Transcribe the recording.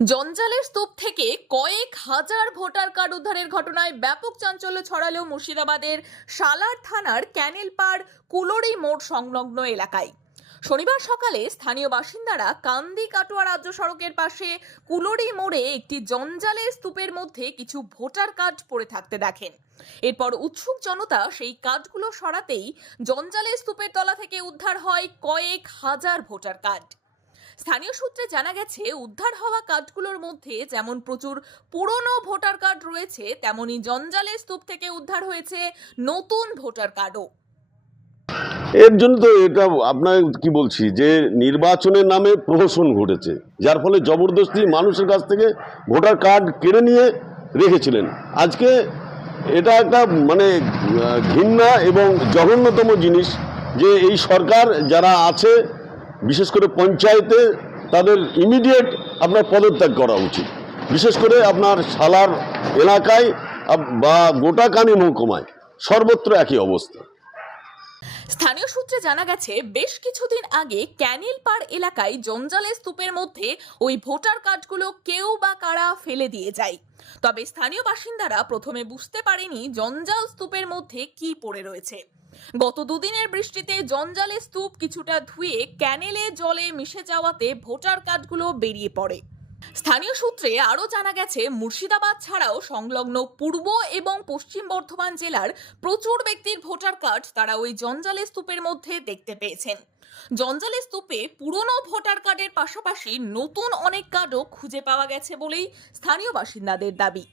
জঞ্জালের স্তূপ থেকে কয়েক হাজার ভোটার কার্ড উদ্ধারের ঘটনায় ব্যাপক চাঞ্চল্য ছড়ালো মুর্শিদাবাদের সালার থানার ক্যানেলপাড় কুলোড়ি মোড় সংলগ্ন এলাকায়। শনিবার সকালে স্থানীয় বাসিন্দারা কান্দি কাটোয়া রাজ্য সড়কের পাশে কুলোড়ি মোড়ে একটি জঞ্জালের স্তূপের মধ্যে কিছু ভোটার কার্ড পড়ে থাকতে দেখেন। এরপর উৎসুক জনতা সেই কার্ডগুলো সরাতেই জঞ্জালের স্তূপের তলা থেকে উদ্ধার হয় কয়েক হাজার ভোটার কার্ড। স্থানীয় সূত্রে জানা গেছে, উদ্ধার হওয়া কার্ডগুলোর মধ্যে যেমন প্রচুর পুরনো ভোটার কার্ড রয়েছে, তেমনি জঞ্জালের স্তূপ থেকে উদ্ধার হয়েছে নতুন ভোটার কার্ডও। এর জন্য তো এটা আপনার কি বলছি যে নির্বাচনের নামে প্রহসন ঘটেছে, যার ফলে জবরদস্তি মানুষের কাছ থেকে ভোটার কার্ড কেড়ে নিয়ে রেখেছিলেন। আজকে এটা একটা মানে ঘৃণা এবং জঘন্যতম জিনিস যে এই সরকার যারা আছে, বিশেষ করে পঞ্চায়েতে, তাদের ইমিডিয়েট আপনার পদত্যাগ করা উচিত। বিশেষ করে আপনার সালার এলাকায় বা গোটা কানি মহকুমায় সর্বত্র একই অবস্থা। স্থানীয় সূত্রে জানা গেছে, বেশ কিছুদিন আগে ক্যানেলপাড় এলাকায় জঞ্জালের স্তূপের মধ্যে ওই ভোটার কার্ডগুলো কেউ বা কারা ফেলে দিয়ে যায়। তবে স্থানীয় বাসিন্দারা প্রথমে বুঝতে পারেনি জঞ্জাল স্তূপের মধ্যে কি পড়ে রয়েছে। গত দুদিনের বৃষ্টিতে জঞ্জালের স্তূপ কিছুটা ধুয়ে ক্যানেলে জলে মিশে যাওয়াতে ভোটার কার্ডগুলো বেরিয়ে পড়ে। স্থানীয় সূত্রে আরও জানা গেছে, মুর্শিদাবাদ ছাড়াও সংলগ্ন পূর্ব এবং পশ্চিম বর্ধমান জেলার প্রচুর ব্যক্তির ভোটার কার্ড তারা ওই জঞ্জালের স্তূপের মধ্যে দেখতে পেয়েছেন। জঞ্জালের স্তূপে পুরনো ভোটার কার্ডের পাশাপাশি নতুন অনেক কার্ডও খুঁজে পাওয়া গেছে বলেই স্থানীয় বাসিন্দাদের দাবি।